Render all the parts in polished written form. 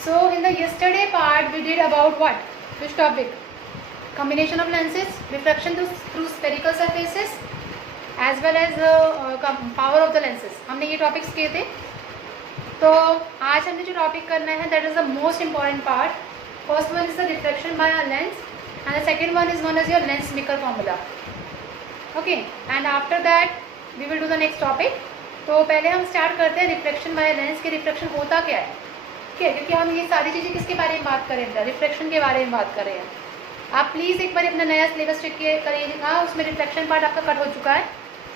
So in the yesterday part we did about what? Which topic? Combination of lenses, refraction through spherical surfaces, as well as power of the lenses. हमने ये topics किए थे. तो आज हमने जो topic करना है that is the most important part. First one is the refraction by a lens, and the second one is known as your lens maker formula. Okay, and after that we will do the next topic. तो पहले हम start करते हैं reflection by lens के. Reflection होता क्या है? ठीक है, क्योंकि हम ये सारी चीज़ें किसके बारे में बात कर रहे हैं? रिफ्लेक्शन के बारे में बात कर रहे हैं. आप प्लीज़ एक बार अपना नया सिलेबस चेक करिएगा, उसमें रिफ्लेक्शन पार्ट आपका कट हो चुका है.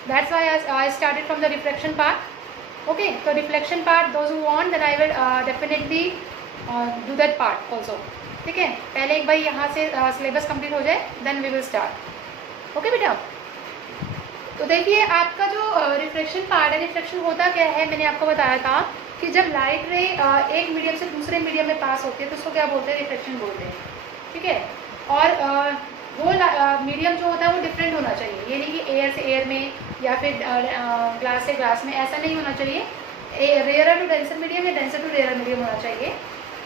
That's why I started from the reflection part. Okay, तो reflection part those who want then I will definitely do that part also. ठीक है, पहले एक बार यहाँ से सिलेबस कंप्लीट हो जाए, then we will start. Okay बेटा, तो देखिए आपका जो रिफ्लेक्शन पार्ट है, रिफ्लेक्शन होता क्या है? मैंने आपको बताया था कि जब लाइट रे एक मीडियम से दूसरे मीडियम में पास होती है तो उसको क्या बोलते हैं? रिफ्लेक्शन बोलते हैं. ठीक है, और वो मीडियम जो होता है वो डिफरेंट होना चाहिए. ये नहीं कि एयर से एयर में या फिर ग्लास से ग्लास में, ऐसा नहीं होना चाहिए. रेयर टू डेंसर मीडियम या डेंसर टू रेयर मीडियम होना चाहिए.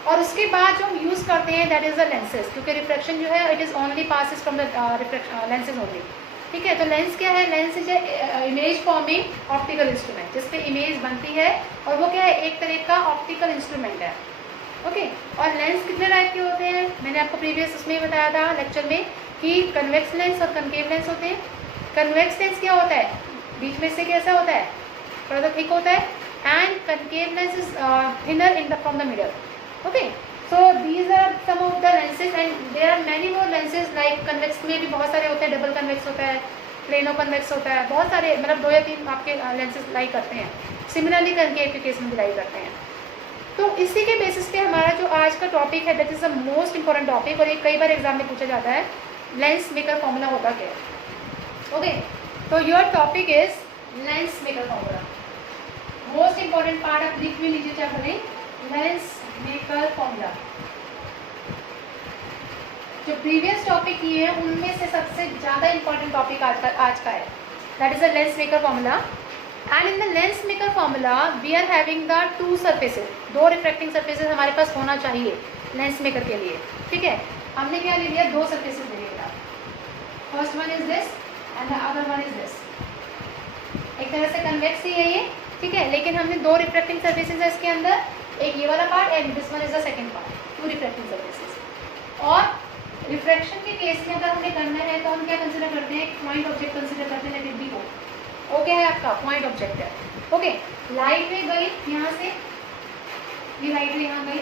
और उसके बाद जो हम यूज़ करते हैं दैट इज़ द लेंसेज, क्योंकि रिफ्लेक्शन जो है it is only passes from the lenses only. ठीक है, तो लेंस क्या है? Lens is image forming optical instrument, जिसपे इमेज बनती है, और वो क्या है? एक तरह का ऑप्टिकल इंस्ट्रूमेंट है. ओके, और लेंस कितने टाइप के होते हैं? मैंने आपको प्रीवियस उसमें बताया था लेक्चर में कि कन्वेक्स लेंस और कनकेव लेंस होते हैं. कन्वेक्स लेंस क्या होता है? बीच में से कैसा होता है? थोड़ा सा थिक होता है. And concave lens is thinner in the from the middle. Okay, so these are some of the lenses and there are many more lenses like convex में भी बहुत सारे होते हैं. डबल कन्वेक्स होता है, प्लेनो कन्वेक्स होता है, बहुत सारे, मतलब 2 या 3 आपके लेंसेज लाई करते हैं. सिमिलरली कनकेव के केस में भी लाई करते हैं. तो इसी के बेसिस पे हमारा जो आज का टॉपिक है that is the most important topic, और ये कई बार एग्जाम में पूछा जाता है. लेंस मेकर फॉर्मूला होता क्या है? ओके, तो your topic is lens maker formula. Most important part आप लिख भी लीजिए चाहे करें, लेंस मेकर फॉर्मूला. जो प्रीवियस टॉपिक किए हैं उनमें से सबसे ज़्यादा इंपॉर्टेंट टॉपिक आज का है, that is the lens maker formula. And in the lens maker formula we are having the 2 surfaces. 2 reflecting surfaces हमारे पास होना चाहिए लेंस मेकर के लिए. ठीक है, हमने क्या ले लिया? 2 सरफेसेस ले लिया. First one is this and the other one is this. एक तरह से कन्वेक्स ही है ये. ठीक है, लेकिन हमने 2 रिफ्लेक्टिंग सरफेसेस है इसके अंदर, एक ये वाला part and this one is the second part. 2 reflecting surfaces. और रिफ्रैक्शन के केस में अगर हमें करना है तो हम क्या कंसिडर करते हैं? पॉइंट ऑब्जेक्ट कंसिडर करते हैं. Let it be O. क्या है आपका पॉइंट ऑब्जेक्ट है. ओके, लाइट रे गई यहाँ से, ये लाइट रे यहाँ गई,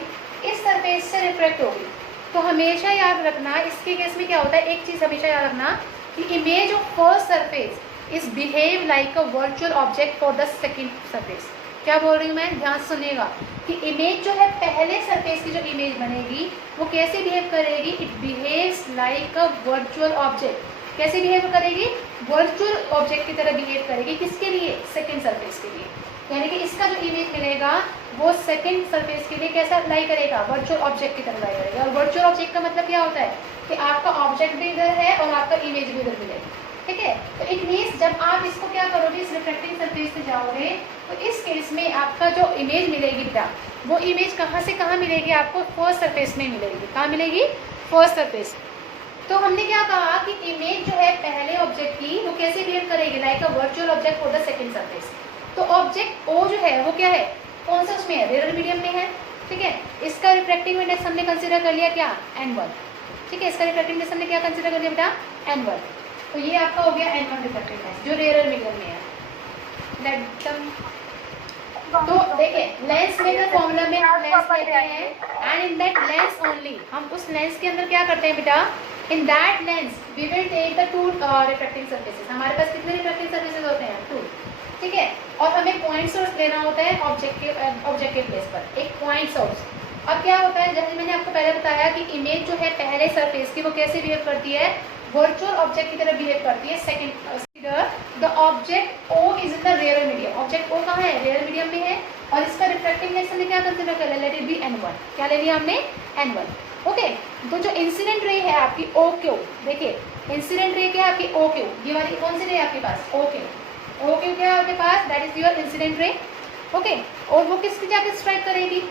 इस सरफेस से रिफ्रैक्ट होगी. तो हमेशा याद रखना इसके केस में क्या होता है, एक चीज़ हमेशा याद रखना कि image of first surface is behave like a virtual object for the second surface. क्या बोल रही हूँ मैं? ध्यान से सुनिएगा कि इमेज जो है पहले सरफेस की जो इमेज बनेगी वो कैसे बिहेव करेगी? It behaves like a virtual object. कैसे बिहेव करेगी? वर्चुअल ऑब्जेक्ट की तरह बिहेव करेगी. किसके लिए? सेकंड सरफेस के लिए. यानी कि इसका जो इमेज मिलेगा वो सेकंड सरफेस के लिए कैसा लाई करेगा? वर्चुअल ऑब्जेक्ट की तरह लाई करेगा. और वर्चुअल ऑब्जेक्ट का मतलब क्या होता है कि आपका ऑब्जेक्ट भी इधर है और आपका इमेज भी इधर मिलेगी. ठीक है, तो इट मीन्स जब आप इसको क्या करोगे, इस रिफ्लेक्टिंग सरफेस से जाओगे तो इस केस में आपका जो इमेज मिलेगी बेटा, वो इमेज कहाँ से कहाँ मिलेगी? आपको फर्स्ट सरफेस में मिलेगी. कहाँ मिलेगी? First surface. तो हमने क्या कहा कि इमेज जो है पहले ऑब्जेक्ट की वो कैसे बिहेव करेगी? Like a virtual object for the second surface. तो ऑब्जेक्ट ओ जो है वो क्या है? कौन सा उसमें है? रेयर मीडियम में है. ठीक है, इसका रिफ्रैक्टिव इंडेक्स हमने कंसिडर कर लिया क्या? N1. ठीक है, इसका रिफ्रैक्टिव इंडेक्स हमने क्या कंसिडर कर लिया बेटा? N1. तो ये आपका हो गया N1 रिफ्रैक्टिव इंडेक्स जो रेयर मीडियम में है. तो देखिए लेंस मेकर फॉर्मूला में हम लेंस लेते हैं and in that lens only हम उस लेंस के अंदर क्या करते हैं बेटा? In that lens we will take the 2 refracting surfaces. हमारे पास कितने रिफ्रैक्टिंग सरफेसेस होते हैं? 2. ठीक है, और हमें पॉइंट सोर्स लेना होता है ऑब्जेक्ट के प्लेस पर, एक पॉइंट सोर्स. अब क्या होता है, जैसे मैंने आपको पहले बताया कि इमेज जो है पहले सरफेस की वो कैसे बिहेव करती है? वर्चुअल ऑब्जेक्ट की तरह बिहेव करती है. Second the object O is in the rare medium. Object O कहाँ है? रेयर मीडियम में है. और इसका रिफ्रैक्टिव इंडेक्स हमने क्या कंसिडर कर लिया? Let it B N1. क्या ले लिया हमने? N1. ओके, तो जो इंसिडेंट रे है आपकी OQ, देखिए इंसिडेंट रे क्या है आपकी? OQ. ये वाली कौन सी रे है आपके पास? OQ. OQ क्या है आपके पास? That is your incident ray. Okay, और वो किसकी जाके स्ट्राइक करेगी?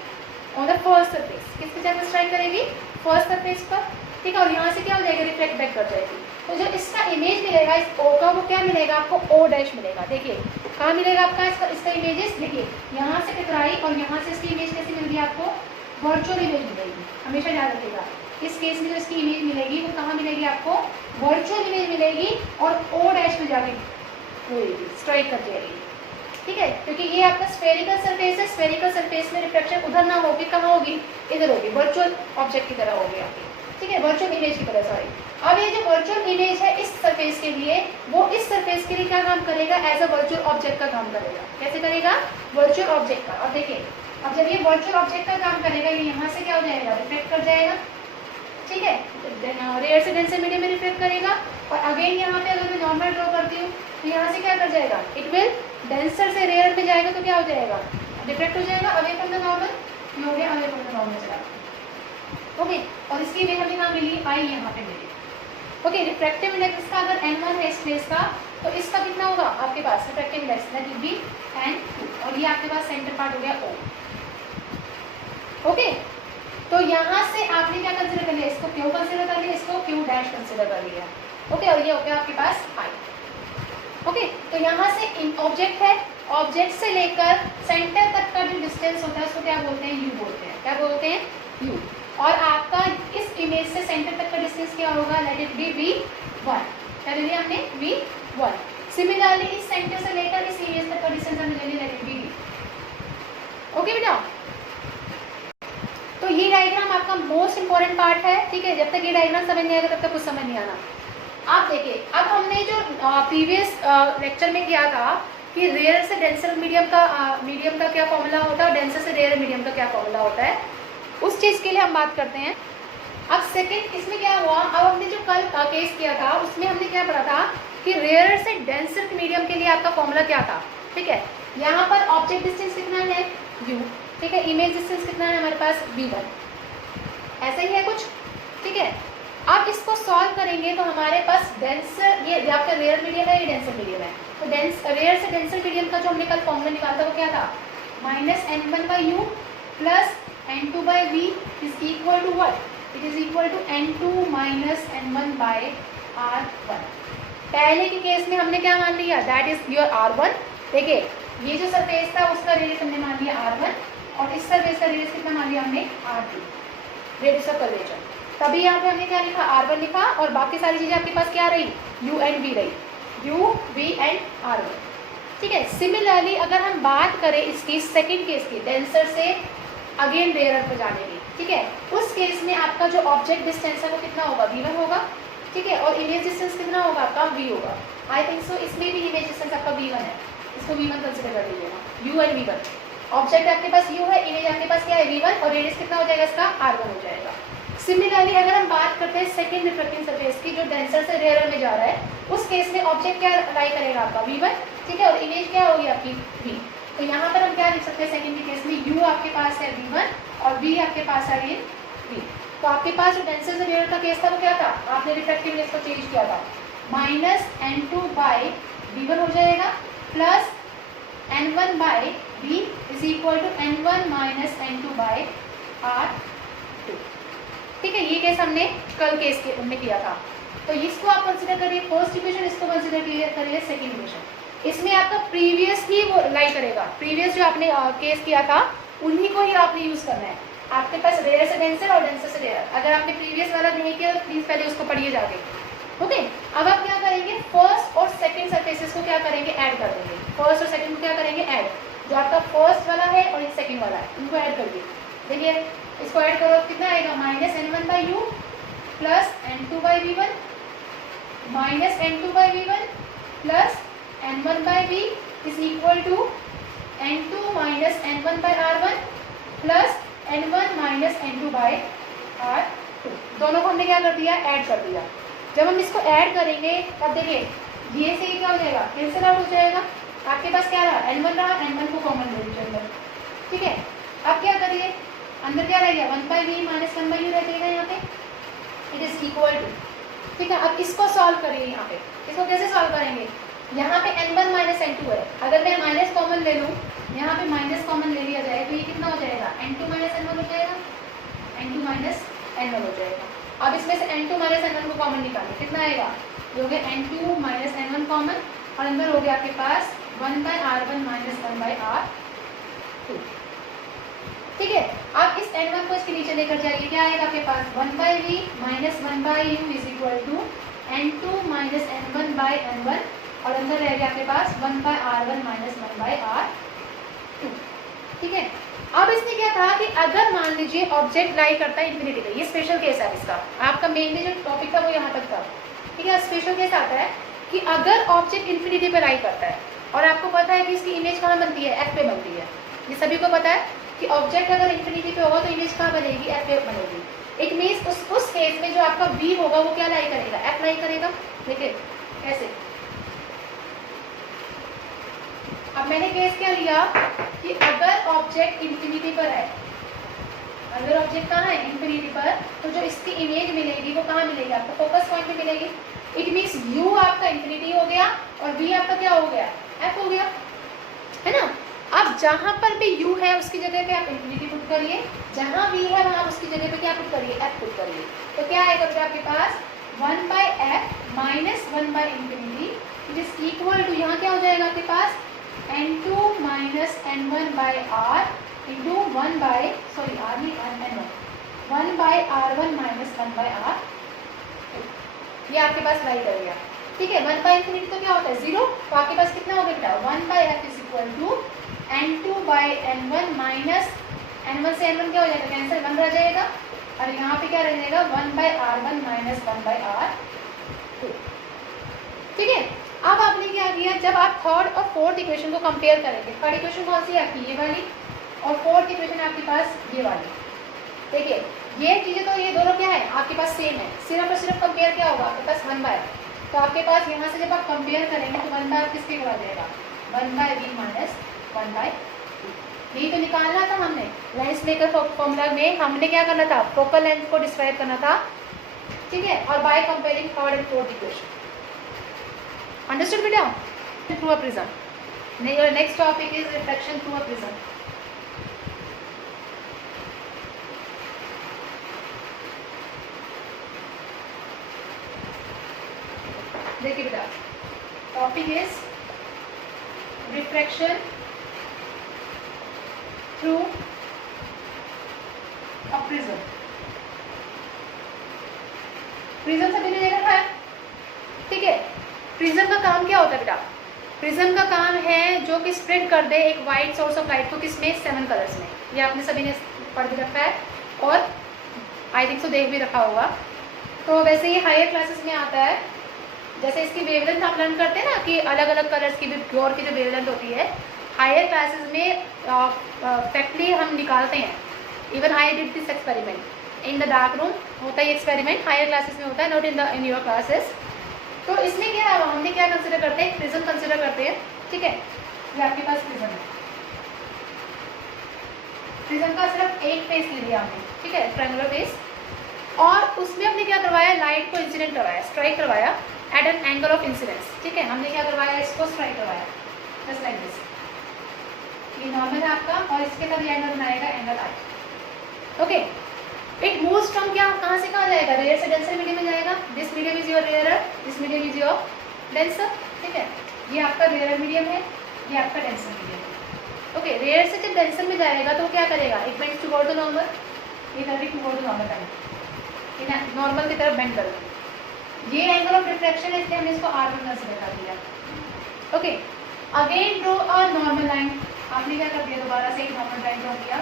ऑन द फर्स्ट सरफेस, किसके साथ स्ट्राइक करेगी, फर्स्ट सरफेस पर, ठीक है, और यहाँ से क्या हो जाएगा, रिफ्लेक्ट बैक कर जाएगी। तो जो इसका इमेज मिलेगा इस ओ का, वो क्या मिलेगा आपको, ओ डैश मिलेगा। देखिए कहाँ मिलेगा आपका इसका इमेजेस, देखिए यहाँ से टकराई और यहाँ से इसकी इमेज कैसी मिल रही है आपको, वर्चुअल इमेज मिलेगी। हमेशा याद रखिएगा इस केस में जो इसकी इमेज मिलेगी वो कहाँ मिलेगी आपको, वर्चुअल इमेज मिलेगी और ओ डैश में जाके स्ट्राइक कर जाएगी, ठीक है, क्योंकि ये आपका स्फेरिकल सरफेस है। स्फेरिकल सरफेस में रिफ्लेक्शन उधर ना होगी, कहाँ होगी, इधर होगी, वर्चुअल ऑब्जेक्ट की तरह होगी आपकी, ठीक है, वर्चुअल इमेज की तरह, सॉरी। अब ये जो वर्चुअल इमेज है इस सरफेस के लिए, वो इस सरफेस के लिए क्या काम करेगा, एज अ वर्चुअल ऑब्जेक्ट का काम करेगा। कैसे करेगा, वर्चुअल ऑब्जेक्ट का। और देखिए अब जब ये वर्चुअल ऑब्जेक्ट का काम करेगा, ये यहाँ से क्या हो जाएगा, रिफ्लेक्ट कर जाएगा, ठीक है, रेयर से डेंसर मीडियम में रिफ्लेक्ट करेगा। और अगेन यहाँ पे अगर मैं नॉर्मल ड्रॉ करती हूँ तो यहाँ से क्या कर जाएगा, इट विल डेंसर से रेयर में जाएगा तो क्या हो जाएगा, रिफ्लेक्ट हो जाएगा, अवे फ्रॉम द नॉर्मल, ये हो गया अवे फ्रॉम द नॉर्मल चला, ओके। और इसकी इमेज हमें कहाँ मिली, आई यहाँ पे मिली, ओके। रिफ्रैक्टिव इंडेक्स इसका अगर n1 है इस प्लेस का, तो इसका कितना होगा आपके पास, refractive index that will be n2, और ये आपके पास सेंटर पार्ट हो गया O, ओके। तो यहाँ से आपने क्या कंसिडर कर लिया, इसको क्यू कंसिडर कर लिया, इसको क्यू डैश कंसिडर कर लिया, ओके। और ये हो गया आपके पास आई, ओके। तो यहाँ से ऑब्जेक्ट है, ऑब्जेक्ट से लेकर सेंटर तक का जो डिस्टेंस होता है उसको क्या बोलते हैं, यू बोलते हैं, क्या बोलते हैं, यू। और आपका इस इमेज से सेंटर तक का डिस्टेंस क्या होगा, लेट इट बी v1, क्या ले लिया हमने, v1। सिमिलरली इस सेंटर से लेकर इस इमेज तक का डिस्टेंस हमने ले लिया, let it B v, okay बेटा। तो ये डायग्राम आपका मोस्ट इंपॉर्टेंट पार्ट है, ठीक है। जब तक ये डायग्राम समझ नहीं आएगा तब तक कुछ समझ नहीं आना। आप देखिए अब हमने जो प्रीवियस लेक्चर में किया था कि रेयर से डेंसर मीडियम का क्या फॉर्मूला होता है और डेंसर से रेयर मीडियम का क्या फॉर्मूला होता है, उस चीज़ के लिए हम बात करते हैं। अब सेकंड इसमें क्या हुआ, अब हमने जो कल केस किया था उसमें हमने क्या पढ़ा था कि रेयर से डेंसर मीडियम के लिए आपका फॉर्मूला क्या था, ठीक है। यहाँ पर ऑब्जेक्ट डिस्टेंस कितना है, u, ठीक है, इमेज डिस्टेंस कितना है हमारे पास, v1, ऐसा ही है कुछ, ठीक है। अब इसको सॉल्व करेंगे तो हमारे पास डेंसर, ये आपका रेयर मीडियम है, ये डेंसर मीडियम है, तो रेयर से डेंसर मीडियम का जो हमने कल फॉर्मूला निकाला था वो क्या था, -n1/u plus n2/v is equal to what, it is equal to n2 - n1/r1। पहले के केस में हमने क्या मान लिया, दैट इज योर r1। देखिए ये जो सरफेस था उसका रेडियस हमने मान लिया r1 और इस सरफेस का रेडियस कितना मान लिया हमने, r2, रेडियस ऑफ कर्वेचर। तभी यहाँ पे हमने क्या लिखा, r1 लिखा, और बाकी सारी चीज़ें आपके पास क्या रही, u एंड v रही, u v एंड r1, ठीक है। सिमिलरली अगर हम बात करें इसकी सेकंड केस की, डेंसर से अगेन रेयर पर जाने की, ठीक है, उस केस में आपका जो ऑब्जेक्ट डिस्टेंस है वो कितना होगा, v1 होगा, ठीक है, और इमेज डिस्टेंस कितना होगा आपका, v होगा। आई थिंक सो इसमें भी इमेज डिस्टेंस आपका v1 है, इसको v1 कंसिडर कर लीजिएगा, u एंड v1। ऑब्जेक्ट आपके पास u है, इमेज आपके पास क्या है, v1, और रेडियस कितना हो जाएगा इसका, r1 हो जाएगा। सिमिलरली अगर हम बात करते हैं सेकंड रिफ्लेक्टिंग सरफेस की जो डेंसर से रेयर में जा रहा है, उस केस में ऑब्जेक्ट क्या लाई करेगा आपका, v1, ठीक है, और इमेज क्या होगी आपकी, v। तो यहाँ पर हम क्या लिख सकते हैं, सेकंड के केस में u आपके पास है v1 और v आपके पास है अगेन v। तो आपके पास जो डेंसर से रेयर का केस था वो क्या था, आपने रिफ्लेक्टिव इंडेक्स को चेंज किया था, -n2/v1 हो जाएगा plus n1/v is equal to n1 - n2/r2, ठीक है। ये केस हमने कल केस के हमने किया था, तो इसको आप कंसिडर करिए फर्स्ट इक्वेशन, इसको कंसिडर करिए सेकंड इक्वेशन। इसमें आपका प्रीवियस ही वो लाई करेगा, प्रीवियस जो आपने केस किया था उन्हीं को ही आपने यूज़ करना है। आपके पास रेयर से डेंसर और डेंसर से रेयर, अगर आपने प्रीवियस वाला नहीं किया तो प्लीज़ पहले उसको पढ़िए जाके, ओके। अब आप क्या करेंगे, फर्स्ट और सेकंड सरफेसेस को क्या करेंगे, ऐड कर देंगे। फर्स्ट और सेकंड को क्या करेंगे, ऐड, जो आपका फर्स्ट वाला है और ये सेकंड वाला है उनको ऐड करिए। देखिए इसको ऐड करो कितना आएगा, -n1/u प्लस n2/v1 -n2/v1 plus n1/v is equal to n2 - n1/r1 plus n1 - n2/r2। दोनों को हमने क्या कर दिया, ऐड कर दिया। जब हम इसको ऐड करेंगे तब देखिए ये से क्या हो जाएगा, कैंसिल आउट हो जाएगा। आपके पास क्या रहा, n1 रहा, n1 को कॉमन ले लीजिए अंदर, ठीक है। अब क्या करिए, अंदर क्या रह गया, 1/v - 1/u रह जाएगा यहाँ पे, इट इज इक्वल टू, ठीक है। अब इसको सॉल्व करिए, यहाँ पे इसको कैसे सॉल्व करेंगे, यहाँ पे n1 - n2 है, अगर मैं माइनस कॉमन ले लूँ, यहाँ पे माइनस कॉमन ले लिया जाए तो ये कितना हो जाएगा, n2 - n1 हो जाएगा, माइनस N1 हो जाएगा। अब इसमें से N2 माइनस N1 को कॉमन निकालें, कितना आएगा, ये हो गया N2 माइनस N1 कॉमन, और अंदर हो गया आपके पास 1/R1 माइनस 1/R2। ठीक है, अब इस N1 को इसके नीचे लेकर जाइए, क्या आएगा आपके पास 1/V minus 1/U is equal to N2 minus N1/N1, और अंदर रह गया आपके पास 1/R1 माइनस 1/R2। ठीक है, अब इसने क्या कहा कि अगर मान लीजिए ऑब्जेक्ट लाई करता है इन्फिनिटी पे, ये स्पेशल केस है इसका, आपका मेनली जो टॉपिक था वो यहाँ तक था। ठीक है, स्पेशल केस आता है कि अगर ऑब्जेक्ट इन्फिनिटी पे लाई करता है और आपको पता है कि इसकी इमेज कहाँ बनती है, एफ पे बनती है। ये सभी को पता है कि ऑब्जेक्ट अगर इन्फिनिटी पे होगा तो इमेज कहाँ बनेगी, एफ पे बनेगी। इट मीन्स उस केस में जो आपका वी होगा वो क्या लाई करेगा, एफ लाई करेगा। देखिए कैसे, अब मैंने केस क्या लिया कि अगर ऑब्जेक्ट इन्फिनिटी पर है, अगर ऑब्जेक्ट कहाँ है, इन्फिनिटी पर, तो जो इसकी इमेज मिलेगी वो कहाँ मिलेगी, आपको फोकस पॉइंट पे मिलेगी। इट मीन्स यू आपका इन्फिनिटी हो गया और वी आपका क्या हो गया, एफ हो गया, है ना। अब जहाँ पर भी u है उसकी जगह पे आप इन्फिनिटी पुट करिए, जहाँ v है वहाँ उसकी जगह पे क्या पुट करिए, f पुट करिए। तो क्या आएगा फिर आपके पास 1/f माइनस 1/इंफिनिटी इट इज इक्वल टू, यहाँ क्या हो जाएगा आपके पास N2 minus N1/R into 1/R1 minus 1/R। ये आपके पास राइट हो गया। ठीक है, 1/इंफिनिटी तो क्या होता है 0, तो आपके पास कितना हो गया बेटा 1/f is equal to N2/N1 minus N1 से N1 क्या हो जाएगा, कैंसिल 1 रह जाएगा, और यहाँ पे क्या रह जाएगा 1/R1 माइनस 1/R2। ठीक है, अब आपने क्या किया, जब आप थर्ड और फोर्थ इक्वेशन को कंपेयर करेंगे, थर्ड इक्वेशन कौन सी है आपकी, ये वाली, और फोर्थ इक्वेशन आपके पास ये वाली। देखिए ये चीज़ें तो ये दोनों क्या है आपके पास सेम है, सिर्फ और सिर्फ कंपेयर क्या होगा आपके पास 1/f। तो आपके पास यहाँ से जब आप कंपेयर करेंगे तो 1/f किसके आ जाएगा 1/v माइनस 1/2। यही तो निकालना था हमने लेंस मेकर फॉर्मूला में, हमने क्या करना था, फोकल लेंथ को डिस्क्राइब करना था। ठीक है, और by comparing third and fourth equation. Understood बेटा, through a prism. Your next topic is reflection through a prism. देखिए बेटा, topic is refraction through a prism. Prism सभी ने देखा है। ठीक है, प्रिज्म का काम क्या होता है बेटा, प्रिज्म का काम है जो कि स्प्रेड कर दे एक वाइड सोर्स ऑफ लाइट को, किसमें 7 कलर्स में। ये आपने सभी ने पढ़ भी रखा है और आई थिंक सो देख भी रखा होगा। तो वैसे ये हायर क्लासेस में आता है, जैसे इसकी वेवलेंथ आप लर्न करते हैं ना कि अलग अलग कलर्स की भी प्योर की जो वेवलेंथ होती है, हायर क्लासेस में फैक्टली हम निकालते हैं। Even I did this experiment in the dark room, होता है एक्सपेरिमेंट हायर क्लासेस में होता है, नॉट इन योर क्लासेस। तो इसमें क्या है, हमने क्या कंसिडर करते हैं, प्रिज्म कंसिडर करते हैं। ठीक है, ये आपके पास प्रिज्म है, प्रिज्म का सिर्फ एक फेस ले लिया हमने, ठीक है, ट्रायंगुलर फेस, और उसमें हमने क्या करवाया, लाइट को इंसिडेंट करवाया, स्ट्राइक करवाया at an angle of incidence. ठीक है, हमने क्या करवाया, इसको स्ट्राइक करवाया जस्ट लाइक दिस। ये नॉर्मल है आपका, और इसके साथ ये एंगल बनाएगा angle I. Okay, it moves from क्या, कहाँ से कहाँ जाएगा, रेयर से डेंसर मीडियम में जाएगा। This medium is your rare, this medium is your denser. ठीक है, ये आपका रेयर मीडियम है, ये आपका डेंसर मीडियम है। ओके, रेयर से जब डेंसर में जाएगा तो क्या करेगा, it bends toward the normal, ये करके toward the normal time, normal की तरफ बेंड करोगे। ये एंगल ऑफ रिफ्लेक्शन है, इसलिए हमने इसको R1 कंसीडर कर दिया। Okay, again draw a normal line. आपने क्या कर दिया, दोबारा से एक नॉर्मल लाइन ड्रॉ किया।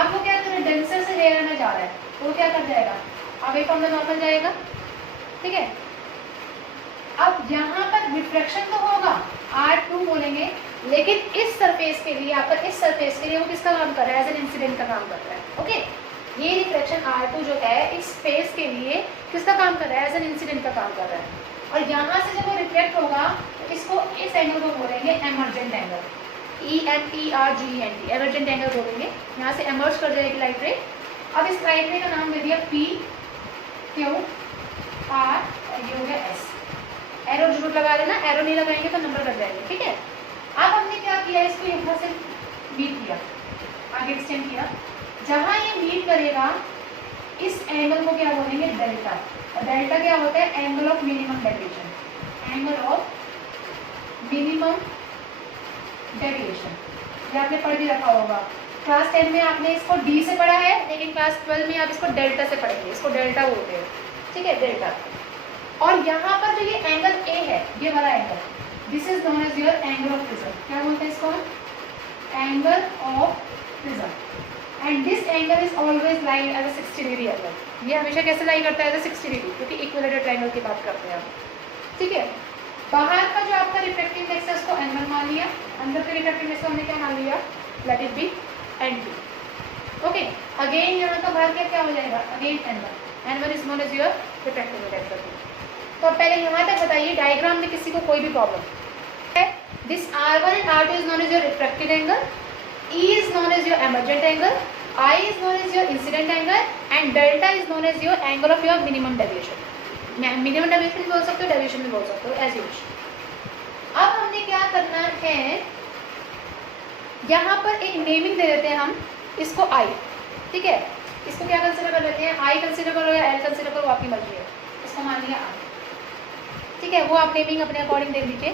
अब वो क्या कर रहा है, डेंसर से रेयर में जा रहा है, तो वो क्या कर जाएगा, अवे फ्रॉम द नॉर्मल जाएगा। ठीक है, अब यहाँ पर रिफ्लेक्शन तो होगा, R2 बोलेंगे, लेकिन इस सरफेस के लिए, आपका इस सरफेस के लिए वो किसका काम कर रहा है, एज एन इंसिडेंट का काम कर रहा है। ओके, ये रिफ्लेक्शन R2 जो है इस स्पेस के लिए किसका काम कर रहा है, एज एन इंसिडेंट का काम कर रहा है। और यहाँ से जब वो रिफ्लेक्ट होगा तो इसको, इस एंगल को बोलेंगे emergent angle, EMERGENT, emergent angle बोलेंगे। यहाँ से एमर्ज कर जाएगी लाइट रे। अब इस लाइट रे का नाम दे दिया P, Q, R, और ये हो गया S। एरो जरूर लगा लेना, एरो नहीं लगाएंगे तो नंबर कट जाएंगे। ठीक है, अब हमने क्या किया, इसको यहाँ से मीट किया, आगे एक्सटेंड किया। जहाँ ये मीट करेगा इस एंगल को क्या बोलेंगे, डेल्टा। और डेल्टा क्या होता है, angle of minimum deviation, angle of minimum deviation. ये आपने पढ़ भी रखा होगा। क्लास 10 में आपने इसको डी से पढ़ा है, लेकिन क्लास 12 में आप इसको डेल्टा से पढ़ेंगे, इसको डेल्टा बोलते हैं, ठीक है, डेल्टा। और यहाँ पर जो ये एंगल ए है, ये वाला angle, this is known as your angle of prism. क्या बोलते हैं इसको हम, angle of prism. And this angle is always line as a 60 degree angle. ये हमेशा कैसे लाइन करता है, एज अ 60 डिग्री, क्योंकि इक्विलेटरल ट्रायंगल की बात करते हैं हम, ठीक है। बाहर का जो आपका रिफ्रैक्टिव इंडेक्स है उसको n1 मान लिया, अंदर के रिफ्रैक्टिव इंडेक्स को हमने क्या मान लिया, let it be n2। Okay, again यहाँ का बाहर क्या हो जाएगा, again n1 is known as your refractive index. तो पहले यहाँ तक बताइए, डायग्राम में किसी को कोई भी प्रॉब्लम है, this r1 and r2 is known as your refractive angle, E is known as your emergent angle, I is known as your incident angle, and delta is known as your angle of your minimum deviation. Minimum deviation भी बोल सकते हो, deviation भी बोल सकते हो, as use. अब हमने क्या करना है, यहाँ पर एक नेमिंग दे देते हैं हम इसको I, ठीक है। इसको क्या कंसिडर कर लेते हैं, I कंसिडर करो या L कंसिडर करो, आपकी मर्जी है। इसको मान लिया I, ठीक है, वो आप नेमिंग अपने अकॉर्डिंग देख लीजिए।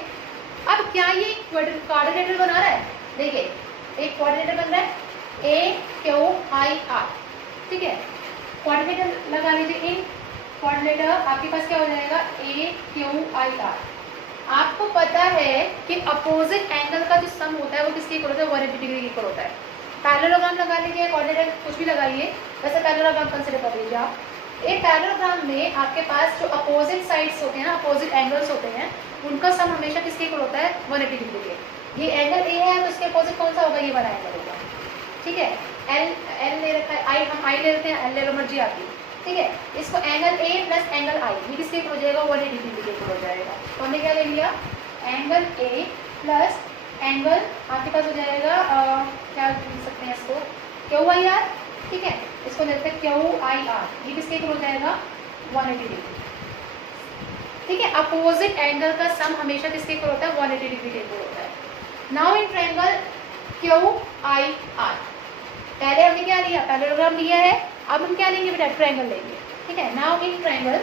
अब क्या ये क्वाड्रिलेटरल बना रहा है, देखिए एक क्वाड्रिलेटर बन रहा है, AQIR, ठीक है। क्वाड्रिलेटर लगा लीजिए, इन क्वाड्रिलेटर आपके पास क्या हो जाएगा, AQIR। आपको पता है कि अपोजिट एंगल का जो सम होता है वो किसके इक्वल होता है, 180 डिग्री के इक्वल होता है। पैरेललोग्राम लगा लीजिए, क्वाड्रिलेटर कुछ भी लगाइए, वैसे पैरेललोग्राम कंसिडर कर लीजिए आप। एक पैरेललोग्राम में आपके पास जो अपोजिट साइड्स होते हैं ना, अपोजिट एंगल्स होते हैं, उनका सम हमेशा किसके इक्वल होता है, 180 डिग्री के। ये एंगल ए है तो इसके अपोजिट कौन सा होगा, ये वाला एंगल होगा, ठीक है। एल ले रखा है, आई हम आई ले लेते हैं, एल ले लो, मर्जी आपकी, ठीक है। इसको एंगल ए प्लस एंगल आई, ये किसके इक्वल हो जाएगा, 180 डिग्री के इक्वल हो जाएगा। तो हमने क्या ले लिया, एंगल ए प्लस एंगल आपके पास हो जाएगा क्या लिख सकते हैं इसको, QIR, ठीक है। इसको लेते हैं QIR, ये किसके इक्वल हो जाएगा, 180 डिग्री, ठीक है। अपोजिट एंगल का सम हमेशा किसके इक्वल होता है, 180 डिग्री के इक्वल होता है। नाउ इन ट्रायंगल QIR, पहले हमने क्या लिया, पैरेललोग्राम लिया है, अब हम क्या लेंगे बेटा, ट्रायंगल लेंगे, ठीक है। Now in triangle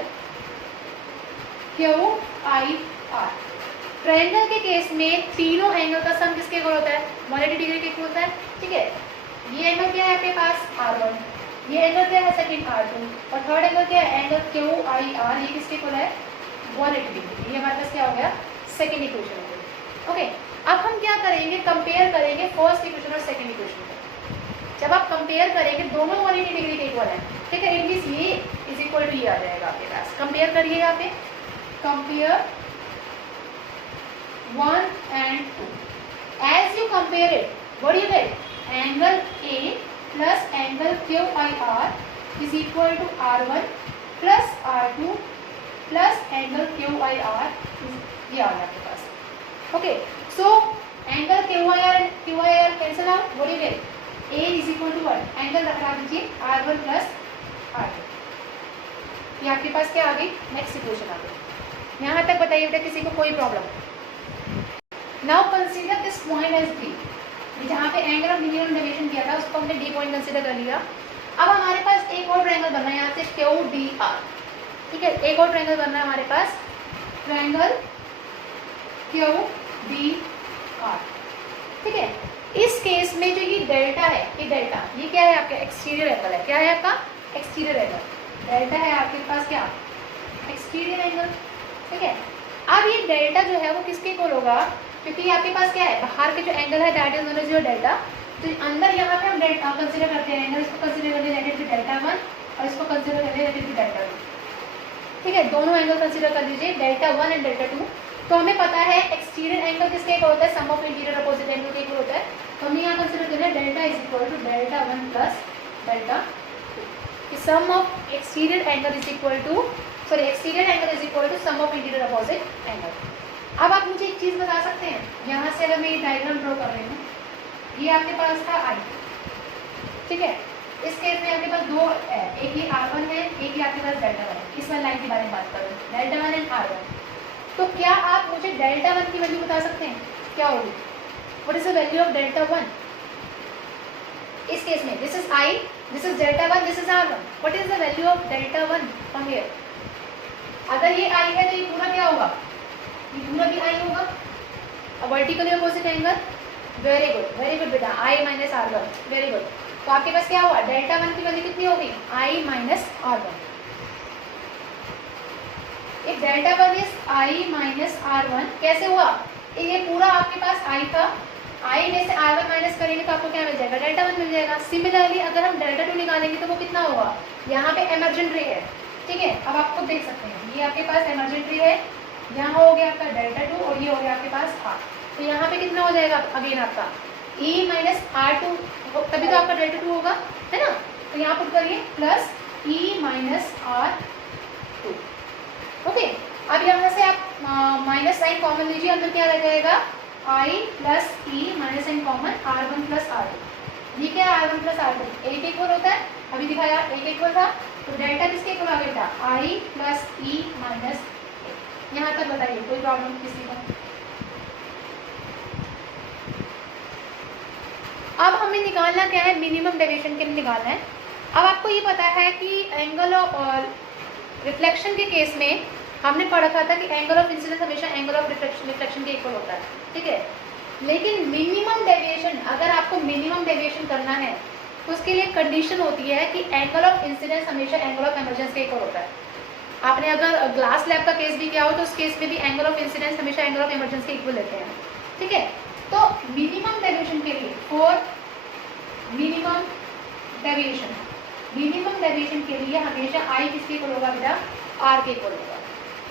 QIR, triangle के केस में तीनों एंगल का सम किसके इक्वल होता है, 180 डिग्री के इक्वल होता है, ठीक है। ये एंगल क्या है आपके पास, R1, ये एंगल क्या है, सेकंड R2, और थर्ड एंगल क्या है, एंगल QIR, ये किसके इक्वल है, 180 डिग्री। ये हमारे पास क्या हो गया, सेकंड इक्वेशन हो गई। ओके, अब हम क्या करेंगे, कंपेयर करेंगे फर्स्ट इक्वेशन और सेकंड इक्वेशन को। जब आप कंपेयर करेंगे, दोनों 180 डिग्री के इक्वल है, ठीक है, इट मींस ये इज इक्वल टू ये आ जाएगा आपके पास। कंपेयर करिए, यहाँ पे compare 1 and 2, as you compare it, what do you get, angle A plus angle QIR is equal to R1 plus R2 plus angle QIR, ये आ गया आपके पास। Okay, so angle QIR cancel out, what do you get, A is equal to 1, angle रखा दीजिए R1 plus R2, ये आपके पास क्या आ गई, नेक्स्ट इक्वेशन आ गई। यहाँ तक बताइए बेटा, किसी को कोई problem. Now consider this point as D, जहाँ पे एंगल ऑफ मिनिमम डेविएशन किया था उसको हमने D पॉइंट कंसीडर कर लिया। अब हमारे पास एक और ट्रायंगल बनना है, यहाँ से QDR, ठीक है, एक और ट्रायंगल बनना है हमारे पास, ट्रायंगल QDR, ठीक है। इस केस में जो ये डेल्टा है, ये डेल्टा, ये क्या है आपका, एक्सटीरियर एंगल है, क्या है आपका, एक्सटीरियर एंगल, डेल्टा है आपके पास क्या, एक्सटीरियर एंगल, ठीक है। अब ये डेल्टा जो है वो किसके इक्वल होगा, क्योंकि आपके पास क्या है, बाहर के जो एंगल है that is known as your delta, तो अंदर यहाँ पे हम डेल्टा कंसीडर करते हैं एंगल, इसको कंसीडर कर लिया दैट इज डेल्टा 1 और इसको कंसीडर कर लिया दैट इज डेल्टा 2, ठीक है। दोनों एंगल कंसीडर कर लीजिए, डेल्टा 1 एंड डेल्टा 2। तो हमें पता है एक्सटीरियर एंगल किसके इक्वल होता है, sum of interior opposite angle के इक्वल होता है। तो हमने यहाँ कंसीडर कर लिया delta is equal to delta 1 plus delta 2, sum of exterior angle is equal to, sorry, exterior angle is equal to sum of interior opposite angle. अब आप मुझे एक चीज़ बता सकते हैं, यहाँ से अगर मैं ये डायग्राम ड्रॉ कर रही हूँ, ये आपके पास था I, ठीक है। इस केस में आपके पास दो है, एक ये R1 है, एक ये आपके पास डेल्टा 1 है। इस वाली लाइन के बारे में बात करूँ, डेल्टा 1 एंड R1। तो क्या आप मुझे डेल्टा 1 की वैल्यू बता सकते हैं, क्या होगी, what is the value of delta 1 इस केस में, this is I this is delta 1, this is R1. What is the value of delta 1 from here? अगर ये I है तो ये पूरा क्या होगा? ये पूरा भी I होगा. अब vertically opposite angle. Very good बेटा. I minus R1. Very good. तो आपके पास क्या हुआ? डेल्टा 1 की वैल्यू कितनी होगी? I minus R1. एक delta 1 is I minus R1. कैसे हुआ? ये पूरा आपके पास I था. I में से R1 माइनस करेंगे तो आपको क्या मिल जाएगा? डेल्टा 1 मिल जाएगा. सिमिलरली अगर हम डेल्टा 2 निकालेंगे तो वो कितना होगा? यहाँ पे एमर्जेंट रे है. ठीक है, अब आप खुद देख सकते हैं. ये आपके पास एमर्जेंट रे है. यहाँ हो गया आपका डेल्टा 2 और ये हो गया आपके पास R. तो यहाँ पे कितना हो जाएगा अगेन आपका? E minus R2. तभी तो आपका डेल्टा 2 होगा, है ना? तो यहाँ पुट करिए plus E minus R2. Okay, अब यहाँ से आप माइनस साइन कॉमन लीजिए. अंदर क्या रह जाएगा? I plus E minus sine common R1 plus R2. ये क्या है? R1 प्लस R2 एक इक्वल होता है. अभी दिखाया एक इक्वल था. तो डेल्टा किसके इक्वल आ गया? I plus E minus. यहाँ तक बताइए, कोई प्रॉब्लम किसी को? अब हमें निकालना क्या है? मिनिमम डेविएशन के लिए निकालना है. अब आपको ये पता है कि एंगल ऑफ रिफ्लेक्शन के केस में हमने पढ़ा था कि एंगल ऑफ इंसिडेंस हमेशा एंगल ऑफ रिफ्लेक्शन के इक्वल होता है. ठीक है, लेकिन मिनिमम डेविएशन, अगर आपको मिनिमम डेविएशन करना है तो उसके लिए कंडीशन होती है कि एंगल ऑफ इंसिडेंस हमेशा एंगल ऑफ एमर्जेंस के इक्वल होता है. आपने अगर ग्लास लैब का केस भी किया हो तो उस केस में भी एंगल ऑफ इंसिडेंस हमेशा एंगल ऑफ एमर्जेंस के इक्वल लेते हैं. ठीक है, तो मिनिमम डेविएशन के लिए फॉर मिनिमम डेविएशन के लिए हमेशा I किसके इक्वल होगा बेटा? R के इक्वल होगा.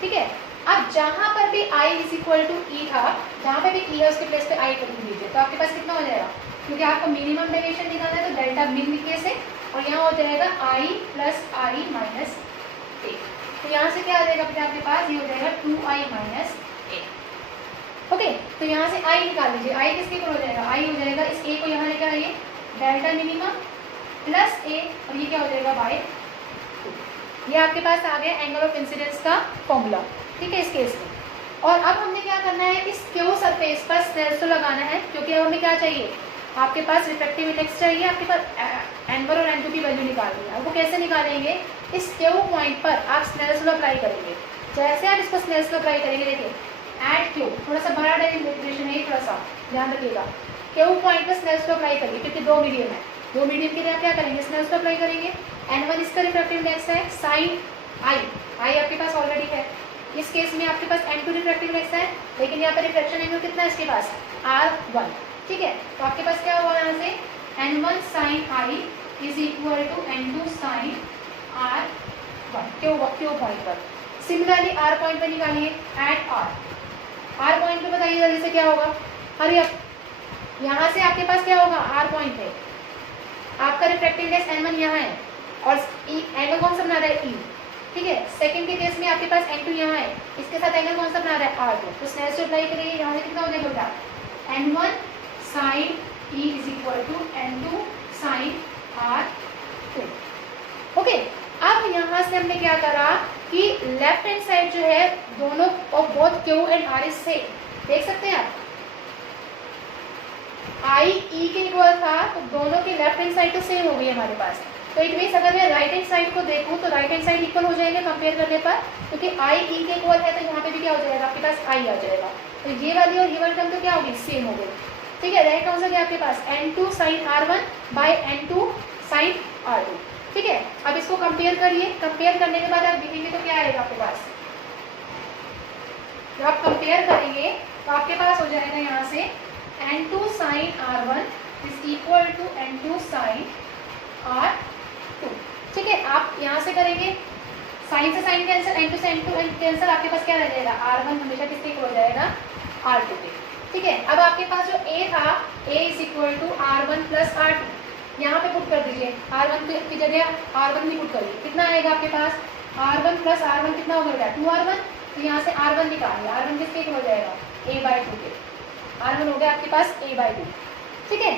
ठीक है, अब जहां पर भी I is equal to E था, जहां पे भी E है उसके प्लेस पे I कर दीजिए. तो आपके पास कितना हो जाएगा? क्योंकि आपको मिनिमम डेविएशन निकालना है तो डेल्टा मिन लिखिए से, और यहाँ हो जाएगा I प्लस I माइनस ए. तो यहाँ से क्या आ जाएगा बेटा आपके पास? ये हो जाएगा 2I माइनस ए. ओके, तो यहाँ से I निकाल लीजिए. I किसके इक्वल हो जाएगा? I हो जाएगा, इस A को यहाँ लेकर आइए, डेल्टा मिनिमम प्लस ए, और ये क्या हो जाएगा? बाय 2. ये आपके पास आ गया एंगल ऑफ इंसिडेंस का फॉर्मूला. ठीक है, इस केस में. और अब हमने क्या करना है? इस क्यू सरफेस पर स्नेल्स लॉ लगाना है, क्योंकि अब हमें क्या चाहिए? आपके पास रिफ्लेक्टिव इंडेक्स चाहिए, आपके पास N1 और N2 की वैल्यू निकालनी है. अब वो कैसे निकालेंगे? इस क्यू पॉइंट पर आप स्नेल्स लॉ अप्लाई करेंगे. जैसे आप इसको स्नेल्स लॉ अप्लाई करेंगे, देखिए एट क्यू, थोड़ा सा बड़ा डेरिवेशन है, थोड़ा सा ध्यान रखिएगा. क्यू पॉइंट पर स्नेल्स लॉ अप्लाई करिए, क्योंकि दो मीडियम है. दो मीडियम के लिए आप क्या करेंगे? स्नेल्स लॉ अप्लाई करेंगे. N1 इसका रिफ्लेक्टिव इंडेक्स है, साइन I आपके पास ऑलरेडी है. इस केस में आपके पास N2 रिफ्लेक्टिव इंडेक्स है, लेकिन यहाँ पर रिफ्लेक्शन एंगल कितना है इसके पास? R1. ठीक है, तो आपके पास क्या होगा? यहाँ से N1 sine I is equal to N2 sine R1 क्यों पॉइंट पर. सिमिलरली R पॉइंट पर निकालिए एट R पॉइंट पे बताइए जल्दी से क्या होगा? Hurry up. यहाँ से आपके पास क्या होगा? R पॉइंट है, आपका रिफ्लेक्टिव इंडेक्स N1 यहाँ है, और एंगल कौन सा बना रहा है? E. ठीक है, सेकंड के केस में आपके पास N2 यहाँ है, इसके साथ एंगल कौन सा बना रहा है? R2. तो स्नेल्स लॉ अप्लाई करिए. यहाँ से कितना हो जाएगा बेटा? N1 sine E is equal to N2 sine R2. Okay, अब यहाँ से हमने क्या करा कि लेफ्ट हैंड साइड जो है दोनों और both Q and R is same. देख सकते हैं आप, I E के इक्वल था तो दोनों की लेफ्ट हैंड साइड तो सेम हो गई हमारे पास. तो इट मीन्स अगर मैं राइट हैंड साइड को देखूं तो राइट हैंड साइड इक्वल हो जाएंगे कंपेयर करने पर, क्योंकि I E के इक्वल है तो यहाँ पे भी क्या हो जाएगा? आपके पास I आ जाएगा. तो ये वाली और ये वाली टर्म तो क्या होगी? सेम हो गई. ठीक है, रह कौन सा गया आपके पास? N2 sine R1 bye N2 sine R2. ठीक है, अब इसको कंपेयर करिए. कंपेयर करने के बाद आप देखेंगे तो क्या आएगा आपके पास? जब आप कंपेयर करेंगे तो आपके पास हो जाएगा यहाँ से N2 sine R1 is equal to N2 sine R2. ठीक है, आप यहाँ से करेंगे, साइन से साइन कैंसिल, N2 से N2 कैंसिल, आपके पास क्या रह जाएगा? R1 हमेशा किसके इक्वल हो जाएगा? R2 के. ठीक है, अब आपके पास जो A था, A is equal to R1 plus R2. यहाँ पे पुट कर दीजिए. R1 की जगह R1 भी पुट करिए. कितना आएगा आपके पास? R1 प्लस R1 कितना हो गया? 2R1. तो यहाँ से R1 निकालिए. R1 किसके इक्वल हो जाएगा? A/2 के. R1 हो गया आपके पास A/2. ठीक है,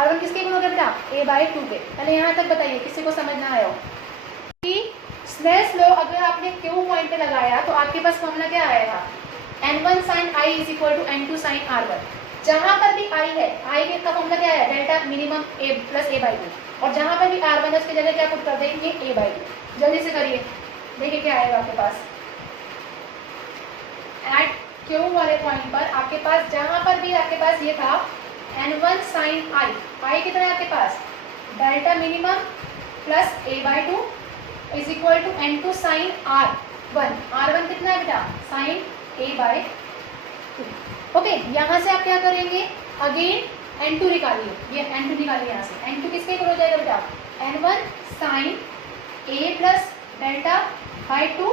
R1 किसके इक्वल हो गया बेटा? A/2 के. पहले यहाँ तक बताइए, किसी को समझ ना आया हो कि स्नेल्स लॉ अगर आपने Q पॉइंट पे लगाया तो आपके पास फॉर्मूला क्या आएगा? N1 sine I is equal to N2 sine R1. जहां पर भी आई है, आई का फॉर्मूला क्या है, delta minimum A plus A by to, और जहां पर भी आर वन है उसकी जगह क्या पुट कर देंगे, ए बाई टू। जल्दी से करिए, देखिए क्या आएगा आपके पास। एट क्यू वाले पॉइंट पर आपके पास जहां पर भी आपके पास ये था n1 साइन आई, आई कितना है आपके पास, delta minimum plus A by two is equal to n2 sine R one, R one कितना है बेटा, sine A by two. Okay, यहाँ से आप क्या करेंगे, अगेन n2 निकालिए, ये n2 निकालिए यहाँ से, n2 किसके इक्वल हो जाएगा बेटा, n1 sine A plus delta by two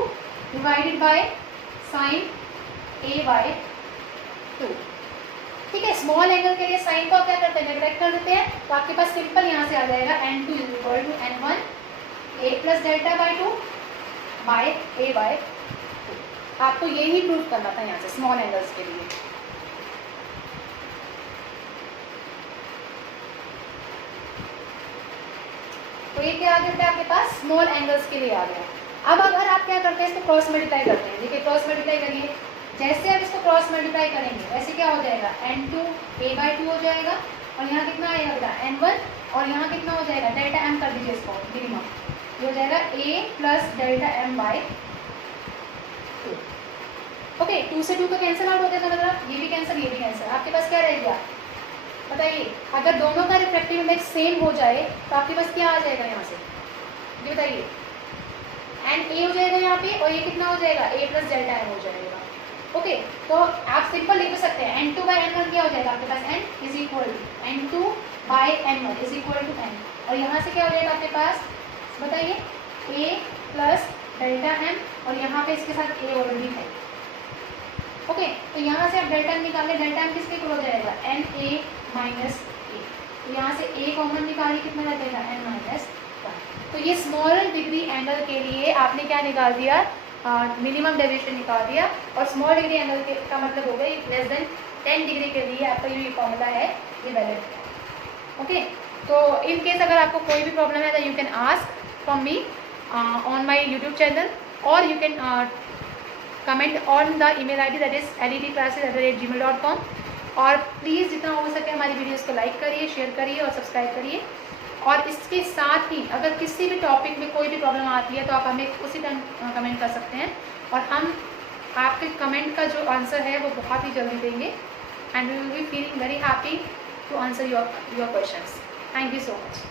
divided by sine A by two. ठीक है, स्मॉल एंगल के लिए साइन को आप क्या करते हैं, नेग्लेक्ट कर देते हैं, तो आपके पास सिंपल यहाँ से आ जाएगा n2 is equal to n1 A plus delta by two by A by two. आपको यही प्रूव करना था यहाँ से स्मॉल एंगल्स के लिए। तो ये क्या आ गया बेटा आपके पास, स्मॉल एंगल्स के लिए आ गया। अब अगर आप क्या करते हैं, इसको क्रॉस मल्टीप्लाई करते हैं, देखिए क्रॉस मल्टीप्लाई करिए, जैसे आप इसको क्रॉस मल्टीप्लाई करेंगे वैसे क्या हो जाएगा, n2 a बाई टू हो जाएगा, और यहाँ कितना आएगा बेटा n1, और यहाँ कितना हो जाएगा, डेल्टा m कर दीजिए इसको मिनिमम, ये हो जाएगा a plus delta m by two. Okay, 2 से 2 का कैंसिल आउट हो जाएगा, मतलब ये भी कैंसिल ये भी कैंसिल, आपके पास क्या रह गया बताइए। अगर दोनों का रिफ्रैक्टिव इंडेक्स सेम हो जाए तो आपके पास क्या आ जाएगा यहाँ से, ये बताइए, एंड ए हो जाएगा यहाँ पे, और ये कितना हो जाएगा, a प्लस डेल्टा m हो जाएगा। ओके, तो आप सिंपल लिख सकते हैं n2 बाई n1 क्या हो जाएगा आपके पास, n is equal to n2 by n1 is equal to n, और यहाँ से क्या हो जाएगा आपके पास बताइए, a प्लस डेल्टा m, और यहाँ पे इसके साथ a ऑलरेडी है। ओके, तो यहाँ से आप डेल्टा m निकाल लें, डेल्टा m किसके इक्वल हो जाएगा, n a माइनस ए, तो यहाँ से a कॉमन निकालिए, कितना रह जाएगा n माइनस वन। तो ये स्मॉल डिग्री एंगल के लिए आपने क्या निकाल दिया, मिनिमम डेविएशन निकाल दिया, और स्मॉल डिग्री एंगल का मतलब हो गया लेस देन 10 डिग्री के लिए आपका ये फॉर्मूला है, ये वैलिड। ओके, तो इन केस अगर आपको कोई भी प्रॉब्लम है तो you can ask from me on my YouTube channel, और you can comment on the email ID that is letclasses@gmail.com। और प्लीज़ जितना हो सके हमारी वीडियोज़ को लाइक करिए, शेयर करिए और सब्सक्राइब करिए। और इसके साथ ही अगर किसी भी टॉपिक में कोई भी प्रॉब्लम आती है तो आप हमें उसी टाइम कमेंट कर सकते हैं, और हम आपके कमेंट का जो आंसर है वो बहुत ही जल्दी देंगे, and we will be feeling very happy to answer your questions. Thank you so much.